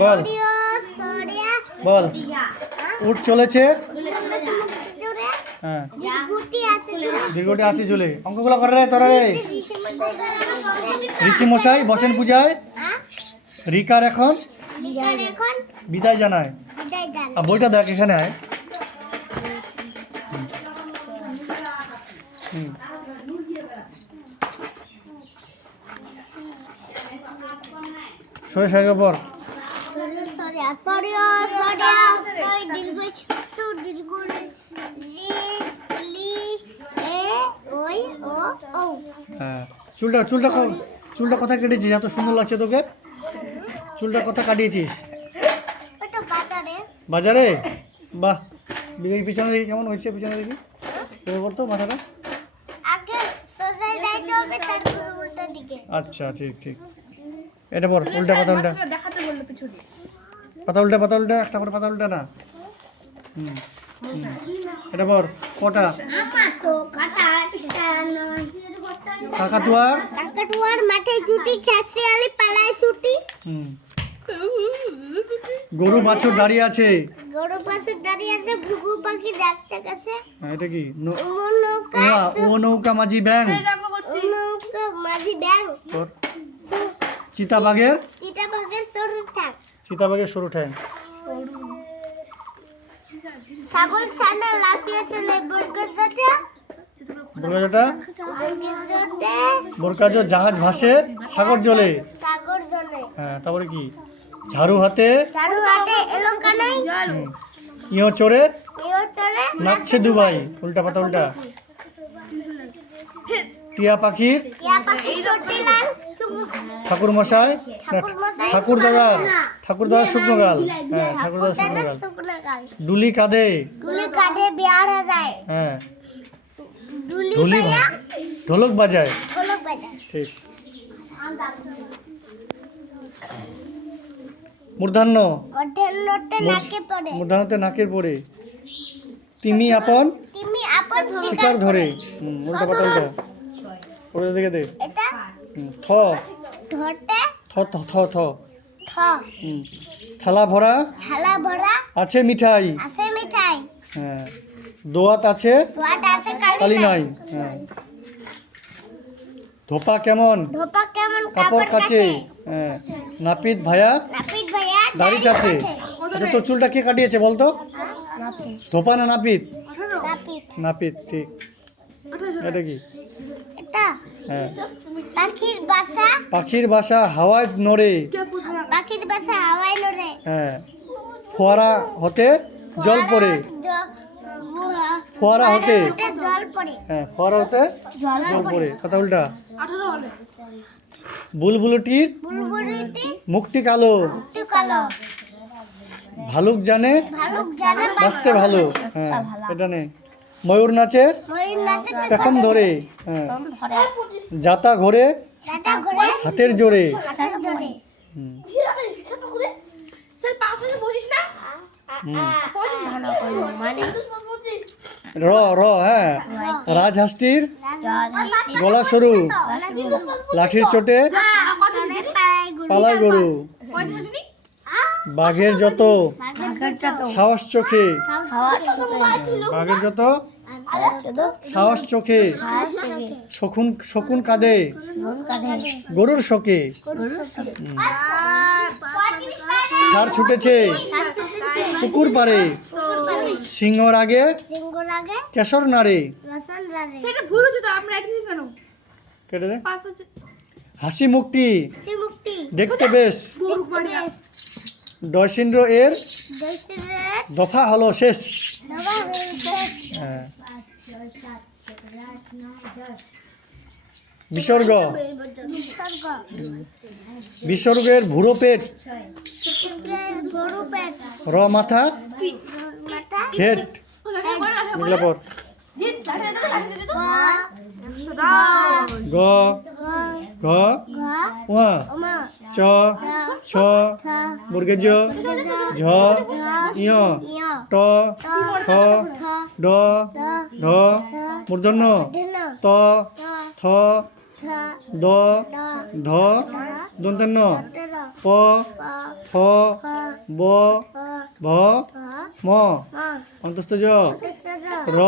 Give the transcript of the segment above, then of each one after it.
বল বল উঠ চলেছে হ্যাঁ দীর্ঘটি আছে ঝুলে অঙ্কগুলো করে রে তোরা রে ঋষি মশাই বসেন পূজায় রিকার এখন বিদায় জানায় আর বইটা দেখ এখানে আয় সরে সাইকেল পর হ্যাঁ চুলটা চুলটা চুলটা কোথায় কেটেছিস এত সুন্দর লাগছে তোকে চুলটা কোথায় কাটিয়েছিস বাজারে বাহ দিদি পিছনে দেখি কেমন হয়েছে পিছনে দেখি করতো মাথাটা আচ্ছা ঠিক ঠিক এটা পর উল্টা পাতা উল্টা পাতা উল্টা পাতা উল্টা একটা করে পাতা উল্টা না এটা পর কটা কাকাতুয়ার মাঠে ছুটি খেসিয়ালি পালায় ছুটি গরু বাছুর দাঁড়িয়ে আছে ঘুঘু পাখি ডাকছে কাছে এটা কি ও নৌকা মাঝি ব্যাং চিতাবাঘের সরু ঠ্যাং ছাগল ছানা লাফিয়ে চলে বরকাজোর জাহাজ ভাসে সাগর জলে হ্যাঁ তারপরে কি ঝাড়ু হাতে এলো কানাই ইয়ো চড়ে নাচছে দুবাই উল্টা পাতা উল্টা টিয়া পাখির ঠাকুর মশাই ঠাকুর দাদার শুকনো গাল হ্যাঁ ঠাকুর দাদার শুকনো গাল ডুলি কাঁধে হ্যাঁ ঢুলি ঢোলক বাজায় ঠিক মূর্ধান্যতে নাকের পরে তিমি আপন শিকার ধরে উল্টা পাতা উল্টা পরে দেখে দে থ থালা ভরা আছে মিঠাই হ্যাঁ দোয়াত আছে কালি নাই হ্যাঁ ধোপা কেমন কাপড় কাছে হ্যাঁ নাপিত ভাইয়া দাড়ি চাচ্ছে আচ্ছা তোর চুলটা কে কাটিয়েছে বলতো ধোপা না নাপিত নাপিত ঠিক এটা কি হ্যাঁ পাখির বাসা হাওয়ায় নড়ে হ্যাঁ ফোয়ারা হতে জল পড়ে ফোয়ারা হতে হ্যাঁ ফোয়ারা হতে জল পড়ে কথা উল্টা বুলবুলটির মুখটি কালো ভালুক জানে বাঁচতে ভালো হ্যাঁ এটা নেই ময়ূর নাচে পেখম ধরে হ্যাঁ জাতা ঘোরে হাতের জোরে র র হ্যাঁ রাজহাঁসটির গলা সরু লাঠির চোটে পালায় গরু বাঘের যত সাহস চোখে শকুন কাঁদে গরুর শোকে ষাঁড় ছুটেছে পুকুর পাড়ে সিংহর আগে কেশর নাড়ে কেটে দে হাসি মুখটি দেখতে বেশ ডয়সিন্দ্র এর দফা হলো শেষ বিসর্গের ভুরো পেট র মাথা হেড পর গ ঘ ওয়া চ ছ বর্গের জ ঝ ইয় ট ঠ ড ঢ মূর্ধন্য ত থ দ ধ দন্তান্ন প ফ ব ভ ম অন্তস্থ জ র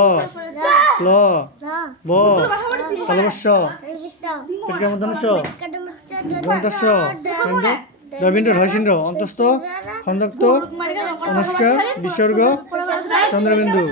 ল ব তালবস্য পেটকার মধ্যস্য দন্তস্য রবীন্দ্র ঢয়সিন্দ্র অন্তস্থ খন্দক্ত অনুষ্কার বিসর্গ চন্দ্রবিন্দু